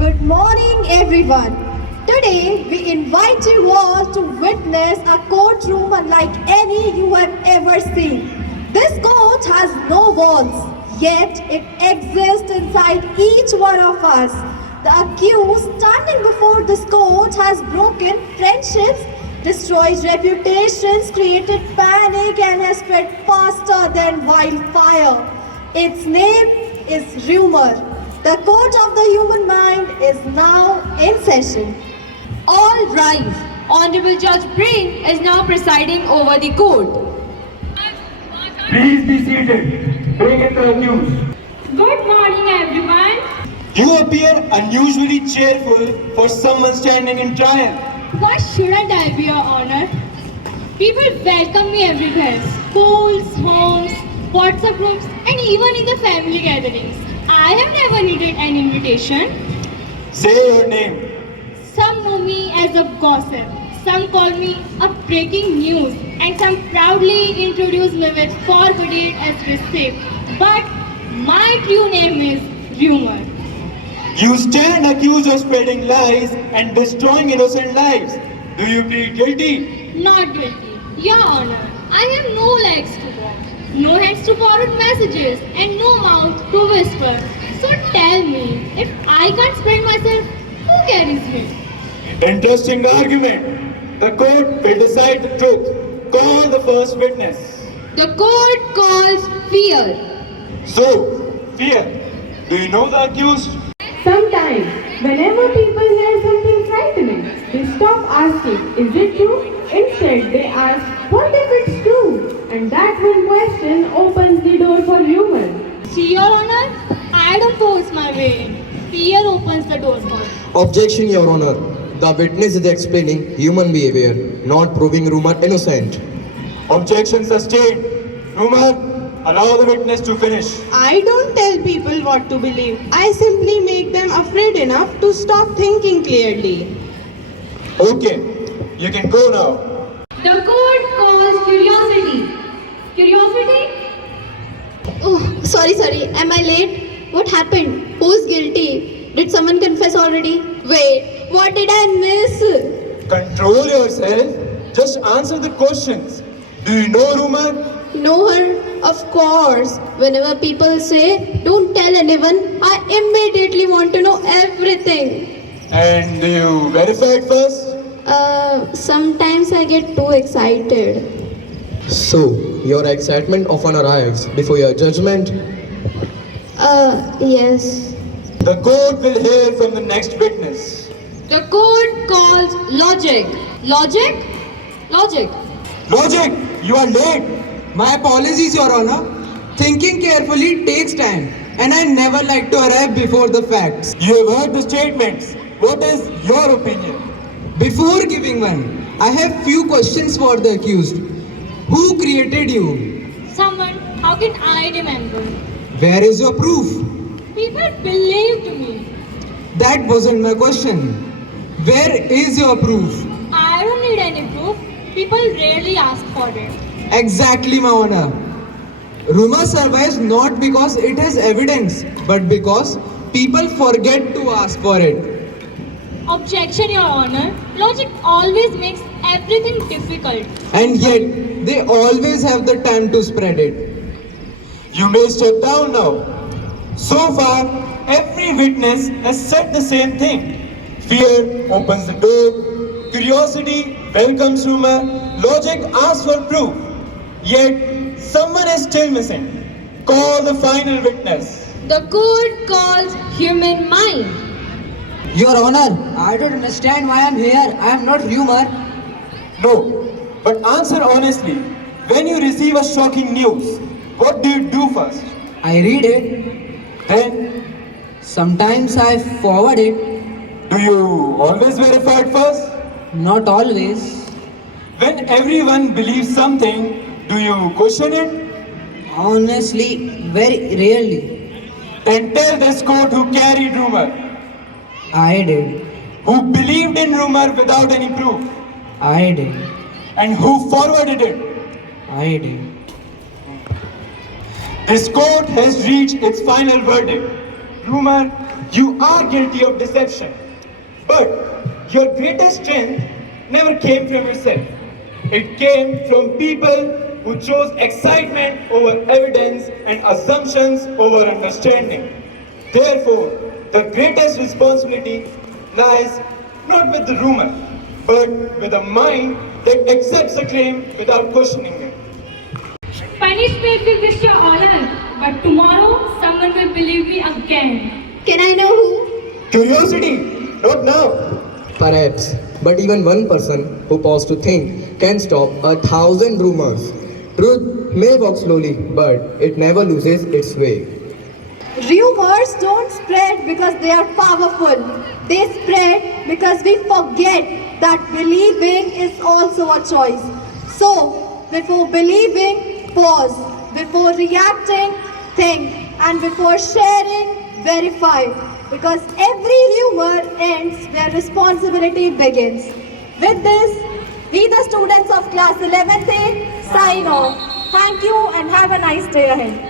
Good morning, everyone. Today, we invite you all to witness a courtroom unlike any you have ever seen. This court has no walls, yet it exists inside each one of us. The accused standing before this court has broken friendships, destroyed reputations, created panic, and has spread faster than wildfire. Its name is rumor. The court of the human mind is now in session. All rise. Honorable Judge Brain is now presiding over the court. Please be seated. Bring in the accused. Good morning, everyone. You appear unusually cheerful for someone standing in trial. Why shouldn't I be, Your Honor? People welcome me everywhere. Schools, homes, WhatsApp groups, and even in the family gatherings. I have never needed an invitation. Say your name. Some know me as a gossip. Some call me a breaking news. And some proudly introduce me with forbidden as receipt. But my true name is rumor. You stand accused of spreading lies and destroying innocent lives. Do you plead guilty? Not guilty. Your Honor, I have no legs to walk, no hands to forward messages, and no mouth to whisper. So tell me, if I can't spread myself, who carries me? Interesting argument. The court will decide the truth. Call the first witness. The court calls fear. So, Fear, do you know the accused? Sometimes, whenever people hear something frightening, they stop asking, is it true? Instead, they ask, what if it's true? And that one question opens the door for humor. See, Your Honor, I don't force my way in. Fear opens the door for me. Objection, Your Honor. The witness is explaining human behavior, not proving rumor innocent. Objection sustained. Rumor, allow the witness to finish. I don't tell people what to believe. I simply make them afraid enough to stop thinking clearly. Okay, you can go now. The court calls curiosity. Curiosity? Oh, sorry. Am I late? What happened? Who's guilty? Did someone confess already? Wait, what did I miss? Control yourself. Just answer the questions. Do you know Rumor? Know her? Of course. Whenever people say, don't tell anyone, I immediately want to know everything. And do you verify it first? Sometimes I get too excited. So, your excitement often arrives before your judgment. Yes. The court will hear from the next witness. The court calls logic. Logic? Logic. Logic, you are late. My apologies, Your Honor. Thinking carefully takes time, and I never like to arrive before the facts. You have heard the statements. What is your opinion? Before giving one, I have few questions for the accused. Who created you? Someone, how can I remember? Where is your proof? People believed me. That wasn't my question. Where is your proof? I don't need any proof. People rarely ask for it. Exactly, my honor. Rumor survives not because it has evidence, but because people forget to ask for it. Objection, Your Honor. Logic always makes everything difficult. And yet, they always have the time to spread it. You may step down now. So far, every witness has said the same thing. Fear opens the door. Curiosity welcomes rumor. Logic asks for proof. Yet, someone is still missing. Call the final witness. The court calls human mind. Your Honor, I don't understand why I'm here. I am not rumor. No, but answer honestly. When you receive a shocking news, what do you do first? I read it. Then, Sometimes I forward it. do you always verify it first? Not always. When everyone believes something, do you question it? Honestly, very rarely. Then tell this court who carried rumor, I did. who believed in rumor without any proof, I did. and who forwarded it. I did. This court has reached its final verdict. rumor, you are guilty of deception. But your greatest strength never came from yourself. It came from people who chose excitement over evidence and assumptions over understanding. Therefore, the greatest responsibility lies not with the rumor, but with a mind that accepts a claim without questioning it. Punish me if you wish, Your Honor, but tomorrow someone will believe me again. Can I know who? Curiosity, not now. Perhaps, but even one person who paused to think can stop 1,000 rumors. Truth may walk slowly, but it never loses its way. Rumors don't spread because they are powerful. They spread because we forget that believing is also a choice. So, before believing, pause. Before reacting, think. And before sharing, verify. Because every rumor ends where responsibility begins. With this, we the students of class 11th A sign off. Thank you and have a nice day ahead.